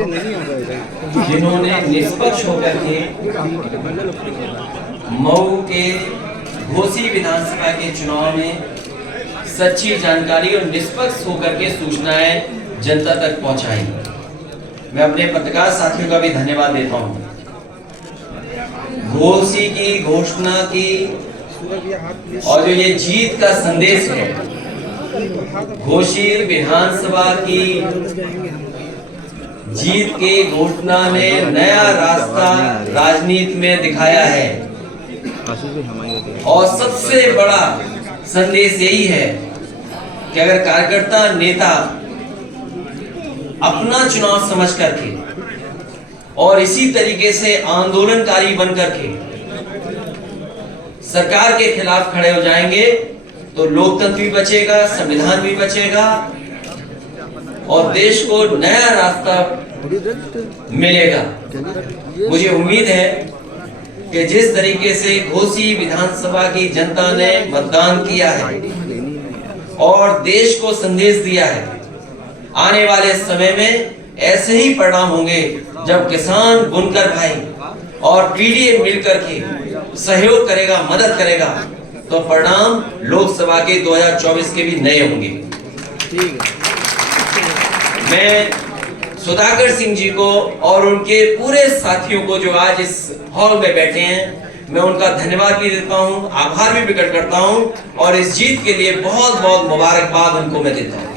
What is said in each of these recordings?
जिन्होंने निष्पक्ष होकर के मऊ के घोसी विधानसभा के चुनाव में सच्ची जानकारी और निष्पक्ष होकर के सूचनाएं जनता तक पहुंचाई। मैं अपने पत्रकार साथियों का भी धन्यवाद देता हूं। घोसी की घोषणा की और जो ये जीत का संदेश है, घोसी विधानसभा की जीत के घोषणा ने नया रास्ता राजनीति में दिखाया है और सबसे बड़ा संदेश यही है कि अगर कार्यकर्ता नेता अपना चुनाव समझ करके और इसी तरीके से आंदोलनकारी बन करके सरकार के खिलाफ खड़े हो जाएंगे तो लोकतंत्र भी बचेगा, संविधान भी बचेगा और देश को नया रास्ता मिलेगा। मुझे उम्मीद है कि जिस तरीके से घोसी विधानसभा की जनता ने मतदान किया है और देश को संदेश दिया है, आने वाले समय में ऐसे ही परिणाम होंगे जब किसान, बुनकर भाई और पीडीए मिलकर के सहयोग करेगा, मदद करेगा, तो परिणाम लोकसभा के 2024 के भी नए होंगे। मैं सुधाकर सिंह जी को और उनके पूरे साथियों को जो आज इस हॉल में बैठे हैं, मैं उनका धन्यवाद भी देता हूं, आभार भी प्रकट करता हूं और इस जीत के लिए बहुत बहुत मुबारकबाद उनको मैं देता हूं।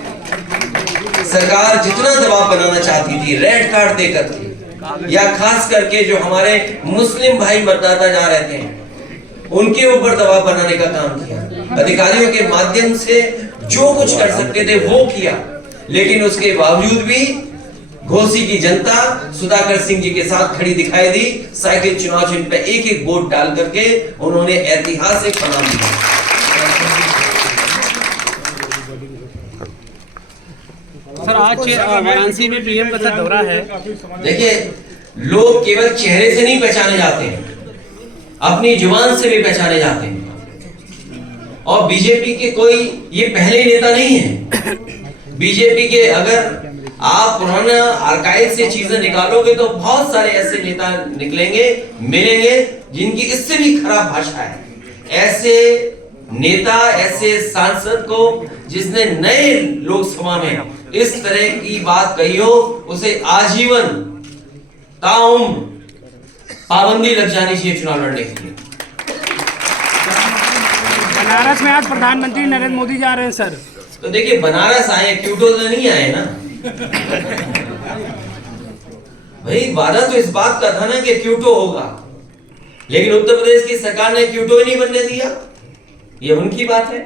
सरकार जितना दबाव बनाना चाहती थी रेड कार्ड देकर के, या खास करके जो हमारे मुस्लिम भाई मतदाता जा रहे थे उनके ऊपर दबाव बनाने का काम किया, अधिकारियों के माध्यम से जो कुछ कर सकते थे वो किया, लेकिन उसके बावजूद भी घोसी की जनता सुधाकर सिंह जी के साथ खड़ी दिखाई दी। साइकिल चुनाव चिन्ह पे एक एक वोट डाल करके उन्होंने ऐतिहासिक परिणाम दिया। सर, आज वाराणसी में पीएम का दौरा है। देखिए, लोग केवल चेहरे से नहीं पहचाने जाते हैं, अपनी जुबान से भी पहचाने जाते हैं और बीजेपी के कोई ये पहले नेता नहीं है। बीजेपी के अगर आप पुराना आर्काइव से चीजें निकालोगे तो बहुत सारे ऐसे नेता निकलेंगे, मिलेंगे जिनकी इससे भी खराब भाषा है। ऐसे नेता, ऐसे सांसद को जिसने नए लोकसभा में इस तरह की बात कही हो, उसे आजीवन ताउम्र पाबंदी लग जानी चाहिए चुनाव लड़ने के लिए। बनारस में आज प्रधानमंत्री नरेंद्र मोदी जा रहे हैं सर। तो देखिए, बनारस आए, क्यूटो तो नहीं आए ना भाई। वादा तो इस बात का था ना कि क्यूटो होगा, लेकिन उत्तर प्रदेश की सरकार ने क्यूटो ही नहीं बनने दिया। ये उनकी बात है।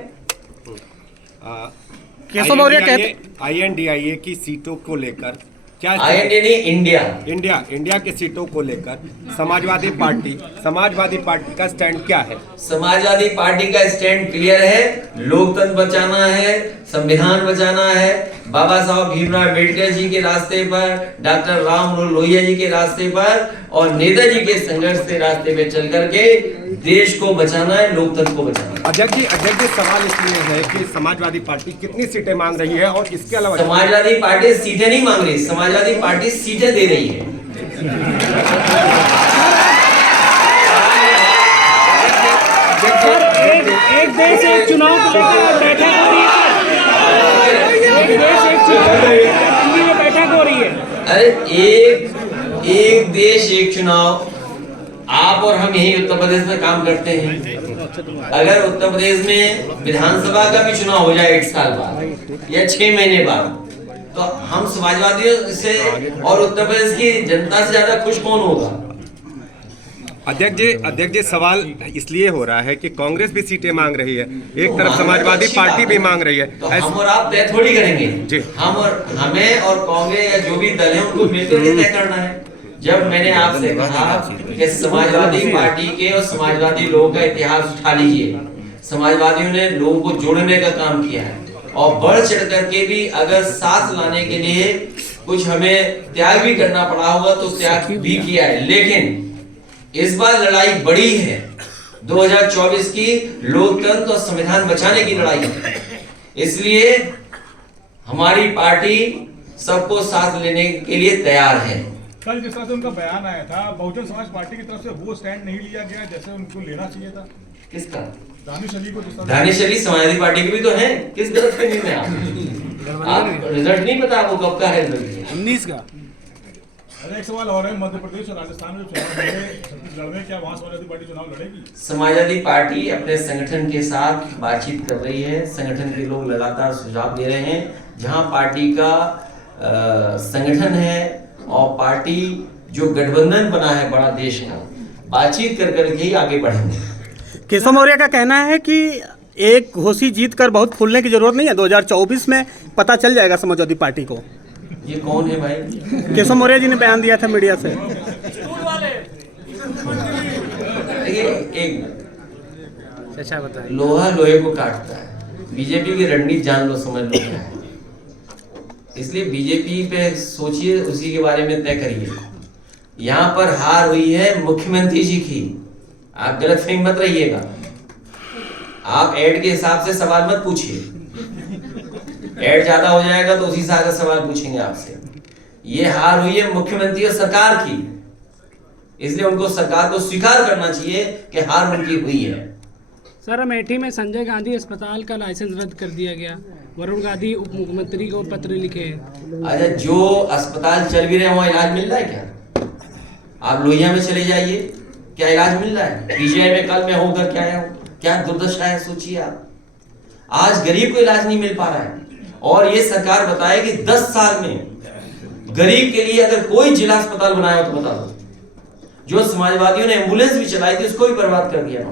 केशव मौर्य कहते INDIA की सीटों को लेकर क्या, INDIA नहीं, इंडिया की सीटों को लेकर समाजवादी पार्टी का स्टैंड क्या है? समाजवादी पार्टी का स्टैंड क्लियर है। लोकतंत्र बचाना है, संविधान बचाना है, बाबा साहब भीमराव अम्बेडकर जी के रास्ते पर, डॉक्टर राम मनोहर लोहिया जी के रास्ते पर और नेताजी के संघर्ष के रास्ते पे चल करके देश को बचाना है, लोकतंत्र को बचाना है। अध्यक्ष जी, सवाल इसलिए है कि समाजवादी पार्टी कितनी सीटें मांग रही है और इसके अलावा समाजवादी पार्टी सीटें नहीं मांग रही, समाजवादी पार्टी सीटें दे रही है। एक देश एक चुनाव को लेकर बैठक हो रही है। एक देश एक चुनाव में बैठक हो रही है। अरे एक देश एक चुनाव, आप और हम यही उत्तर प्रदेश में काम करते हैं। अगर उत्तर प्रदेश में विधानसभा का भी चुनाव हो जाए 1 साल बाद या 6 महीने बाद, तो हम समाजवादियों से और उत्तर प्रदेश की जनता से ज्यादा खुश कौन होगा? अध्यक्ष जी, सवाल इसलिए हो रहा है कि कांग्रेस भी सीटें मांग रही है, एक तरफ समाजवादी पार्टी भी मांग रही है, तो हम और आप तय थोड़ी करेंगे जी। हमें और कांग्रेस या जो भी दल है उनको मिलकर के तय करना है। जब मैंने आपसे कहा कि समाजवादी पार्टी के और समाजवादी लोगों का इतिहास उठा लीजिए, समाजवादियों ने लोगों को जोड़ने का काम किया है और बढ़ चढ़ करके भी अगर साथ लाने के लिए कुछ हमें त्याग भी करना पड़ा होगा तो त्याग भी किया है। लेकिन इस बार लड़ाई बड़ी है, 2024 की लोकतंत्र और संविधान बचाने की लड़ाई है। इसलिए हमारी पार्टी सबको साथ लेने के लिए तैयार है। कल जिस तरह से उनका बयान आया था, बहुजन समाज पार्टी की तरफ से वो स्टैंड नहीं लिया गया जैसे उनको लेना चाहिए था। किसका? दानिश अली को। दानिश अली समाजवादी पार्टी के भी तो हैं। किस गलतफहमी में आप रिजल्ट नहीं पता आपको कब का है? 19 का। अरे एक सवाल और है, मध्य प्रदेश और राजस्थान में चुनाव लड़े, छत्तीसगढ़ में क्या वहाँ समाजवादी पार्टी चुनाव लड़ेगी? समाजवादी पार्टी अपने संगठन के साथ बातचीत कर रही है। संगठन के लोग लगातार सुझाव दे रहे हैं। जहां पार्टी का संगठन है और पार्टी जो गठबंधन बना है बड़ा देश का, बातचीत कर करके ही आगे बढ़ेंगे। केशव मौर्य का कहना है कि एक घोषी जीत कर बहुत फूलने की जरूरत नहीं है, 2024 में पता चल जाएगा समाजवादी पार्टी को। ये कौन है भाई? केशव मौर्य जी ने बयान दिया था मीडिया से। देखिए, एक अच्छा बताइए। लोहा लोहे को काटता है। बीजेपी की रणनीति जान लो, समझ लो क्या है। इसलिए बीजेपी पे सोचिए, उसी के बारे में तय करिए। यहाँ पर हार हुई है मुख्यमंत्री जी की। आप गलतफहमी मत रहिएगा। आप ऐड के हिसाब से सवाल मत पूछिए। ऐड ज्यादा हो जाएगा तो उसी हिसाब से सवाल पूछेंगे आपसे। ये हार हुई है मुख्यमंत्री और सरकार की, इसलिए उनको सरकार को स्वीकार करना चाहिए कि हार उनकी हुई है। सर, अमेठी में संजय गांधी अस्पताल का लाइसेंस रद्द कर दिया गया। वरुण गांधी उप मुख्यमंत्री को पत्र लिखे हैं। अच्छा, जो अस्पताल चल भी रहे हैं वहाँ इलाज मिल रहा है क्या? आप लोहिया में चले जाइए, क्या इलाज मिल रहा है? पीजीआई में कल मैं होकर के आया हूँ, क्या दुर्दशा है सोचिए आप। आज गरीब को इलाज नहीं मिल पा रहा है। और ये सरकार बताए कि 10 साल में गरीब के लिए अगर कोई जिला अस्पताल बनाया हो तो बता दो। जो समाजवादियों ने एम्बुलेंस भी चलाई थी उसको भी बर्बाद कर दिया।